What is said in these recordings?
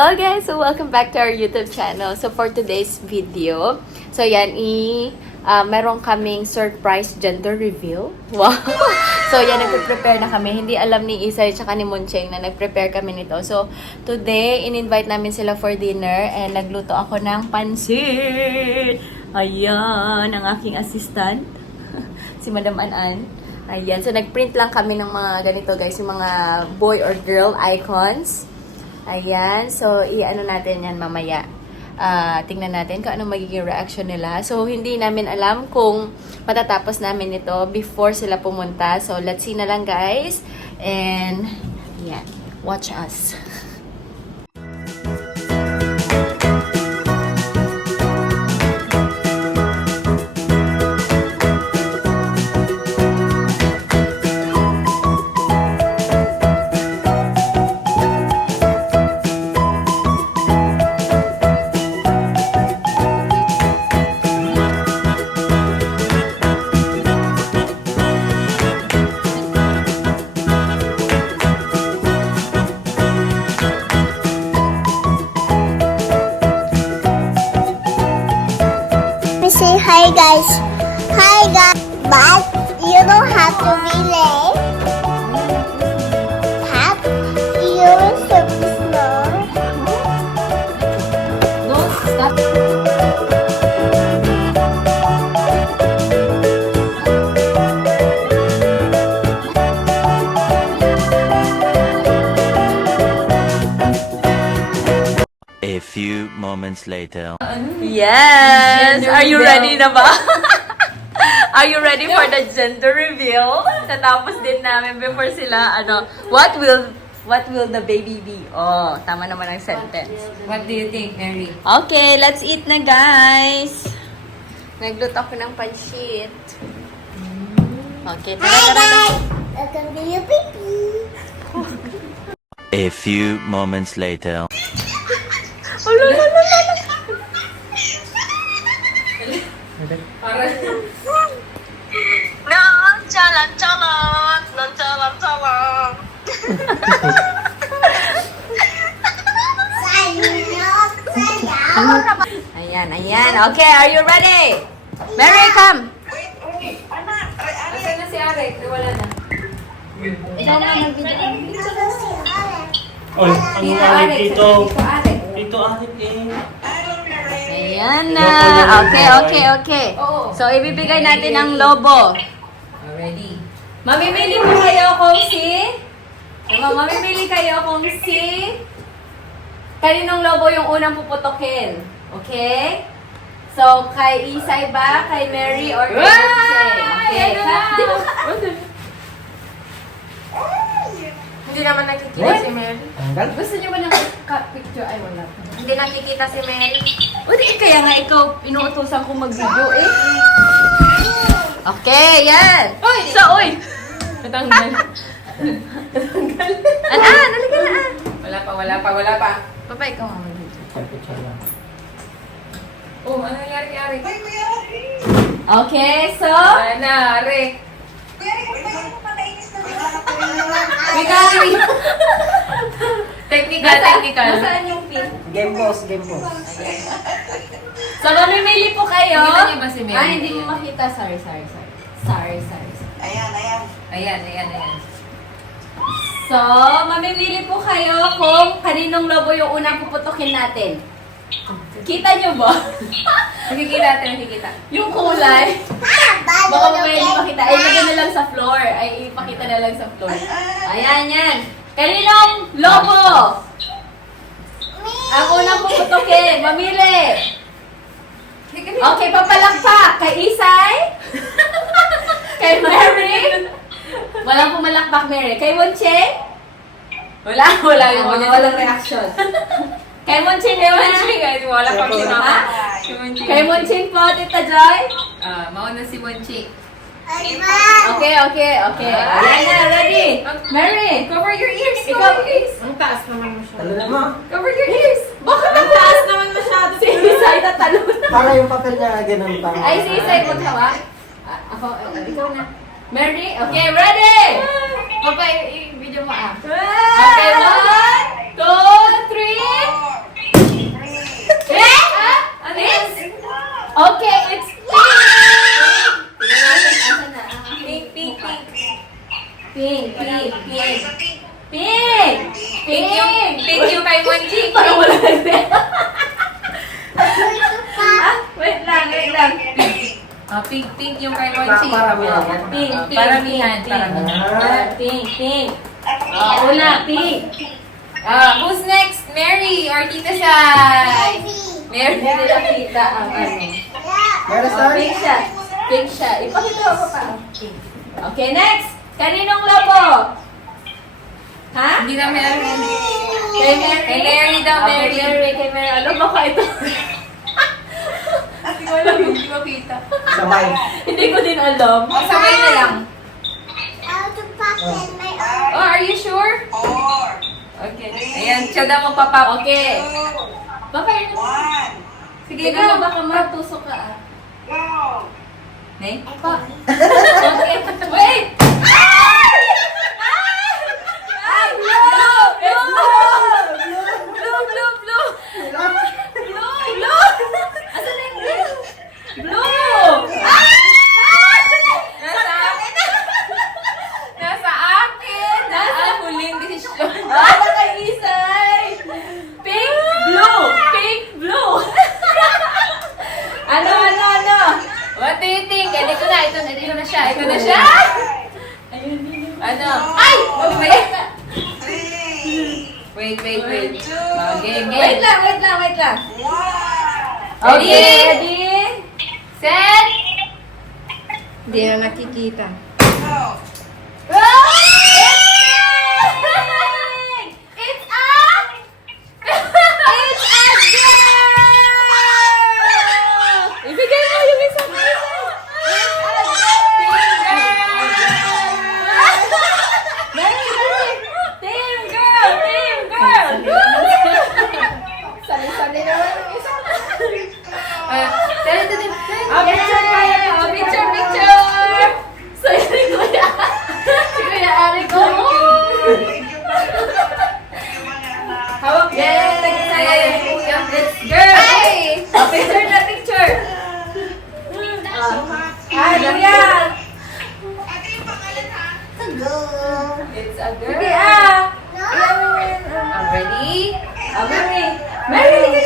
Hello guys! So welcome back to our YouTube channel. So for today's video, so yan, meron kaming surprise gender reveal. Wow! So yan, nagpe-prepare na kami. Hindi alam ni Isay at ni Muncheng na nag-prepare kami nito. So today, in-invite namin sila for dinner and nagluto ako ng pansit. Ayan, ang aking assistant, si Madam An-An. Ayan, so nag-print lang kami ng mga ganito guys, yung mga boy or girl icons. Ayan, so i-ano natin yan mamaya. Tingnan natin kung ano magiging reaction nila. So hindi namin alam kung matatapos namin ito before sila pumunta. So let's see na lang guys. And yeah, watch us. Say hi guys. Hi guys. But you don't have to be late. Have you service now? Don't stop. A few moments later. Yes! Are you ready na ba? Are you ready for the gender reveal? Natapos din namin before sila, what will the baby be? Oh, tama naman ang sentence. What do you think, Mary? Okay, let's eat na guys. Nagluto ako ng pansit. Okay, tara, Hi tara, tara. guys. Welcome to your baby. A few moments later. Oh, la, la, la, la. Ayan, ayan. Okay, are you ready? Mary, come. Asan na si Arek? Wala na. Ikaw na mag-video. Oy, ano Tito nga Arek. dito? Tito Arek. Dito Arek eh. Ayan na. Okay, okay, okay. Oo. So, ibibigay natin ang lobo. Ready? Mamimili po kayo kung mamimili kayo kung kaninong lobo yung unang puputokin. Okay? So, kay Isay ba, kay Mary, or kay Jose? Okay. Hindi naman nakikita si Mary. Gusto niyo ba ng picture? Ay, wala. Hindi nakikita si Mary. O, di kaya nga ikaw, inuutosan ko mag-video eh. Okay, yan. So, uy. Natanggal. Halika na. Wala pa. Papa, ikaw nga mag-video. Oh, ano nangyari kay Arek? Okay, so, Wala na, Arek. Technical. nasaan yung pin? Game boss. So, mamimili po kayo. Nakita niyo ba si Mary? Ay, hindi mo makita. Sorry. Ayan. So, mamimili po kayo kung kaninong lobo yung unang puputukin natin. Kita nyo ba? Nakikita. Yung kulay. Baka mamaya hindi makita. Ay, lagyan na lang sa floor. Ay, ipakita na lang sa floor. Ayan, yan. Kaninong lobo? Ang unang puputukin. Mamili. Okay, papalakpak. Kay Isay? Kay Mary? Walang pumalakpak, Mary. Kay Monche? Wala. Walang reaction. Kay Monche, Guys, wala pa si Mama. Ha? Si Monchi. Kay Monche po, Tita Joy? Mauna si Monchi. Okay. Ayan na, ready? Mary? Cover your ears. Ikaw, Ang taas naman masyado. Talo mo. Cover your ears. Bakit Ang taas naman masyado. Si Isay tatalon? Para yung papel niya ganun pa. Ay, si Isay maghawa? Ako, ikaw na. Mary? Okay, ready? Papa, i-video mo ah. Okay, 1, 2, 3. Konchi. Paramihan. Pink, paramihan. Pink, pink. Una, pink. Who's next? Mary or Tita Shai? Mary nila kita ang ano. Mary start? Pink siya. Pink siya. Ipakita ko pa. Pink. Okay, next. Kaninong labo? Ha? Hindi namin alam. Kay Mary. Kay Mary daw, Mary. Kay Mary. Ano ba ka ito? Hindi ko alam, hindi makita. Sabay. Hindi ko din alam. Sabay na lang. Out of pocket, my Oh, are you sure? Okay. Ayan, siya daw magpapa. Okay. Baka yun. Sige, ikaw baka matusok ka ah. Nay? Okay. Wait! Ito na siya. Ano? Ay! Wait. Wait. Game. Wait lang. Okay. Ready? Set. Hindi na nakikita. It's a girl! Ibigay mo yung isang Team girl! Sali-sali naman yung isa. Picture! So, si Kuya Ari ko. Hawak yan! It's girl! Picture! Kuya! It's a girl. Sige ready? Mary!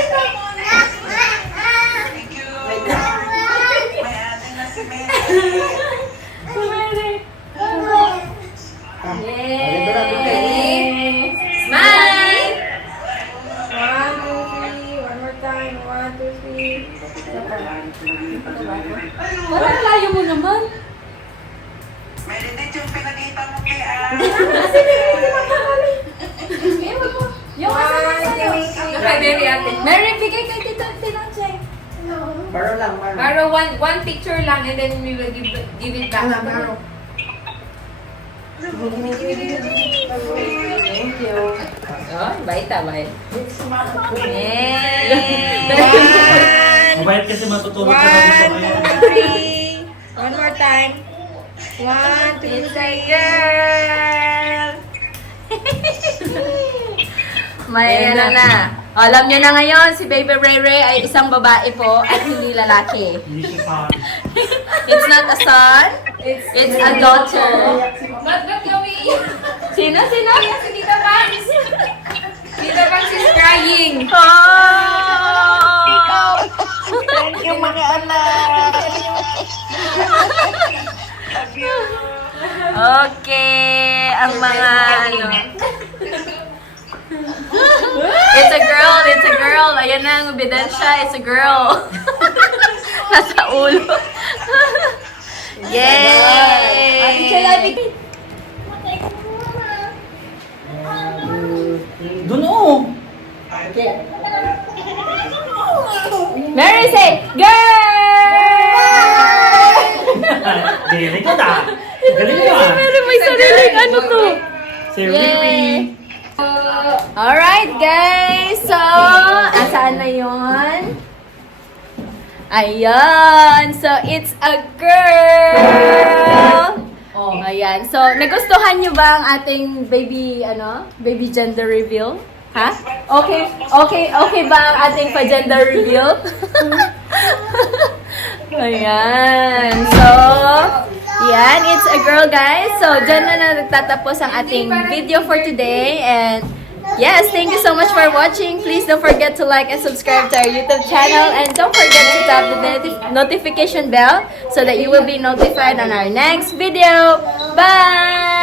Yay! Smile! 1, 2, 3. One more time. 1, 2, 3. Parang layo mo naman. Meredith yung pinakita mo kay Yung Mary, bigay kay Tito Tinochay. Maro lang. Maro, one picture lang and then we will give it back. Thank you. Oh, baita. Yay! Mabait kasi matutulog 1, ka na dito ngayon. 2, 3. One more time. 1, 2, It's a girl! May ano na. Alam nyo na ngayon, si Baby Ray Ray ay isang babae po at hindi lalaki. Hindi siya It's not a son, it's a daughter. Ba't kami? Sino? Si Tita Pans. Tita Pans is crying. Oh! Thank you mga anak. Okay, ang mga ano. It's a girl. Ayan na ang ebidensya. It's a girl. Nasa ulo. Yay! Doon Mary say, girl! Galing ko ta. Galing ko ah. Mary may sariling ano to. Si Riri. Alright guys, so asaan na yon? Ayan, so it's a girl. Oh, ayan. So nagustuhan niyo ba ang ating baby gender reveal? Ha? Okay ba ang ating pa-gender reveal? Ayan. So, yan, it's a girl guys. So, dyan na nagtatapos ang ating video for today. And Yes, thank you so much for watching. Please don't forget to like and subscribe to our YouTube channel. And don't forget to tap the notification bell so that you will be notified on our next video. Bye!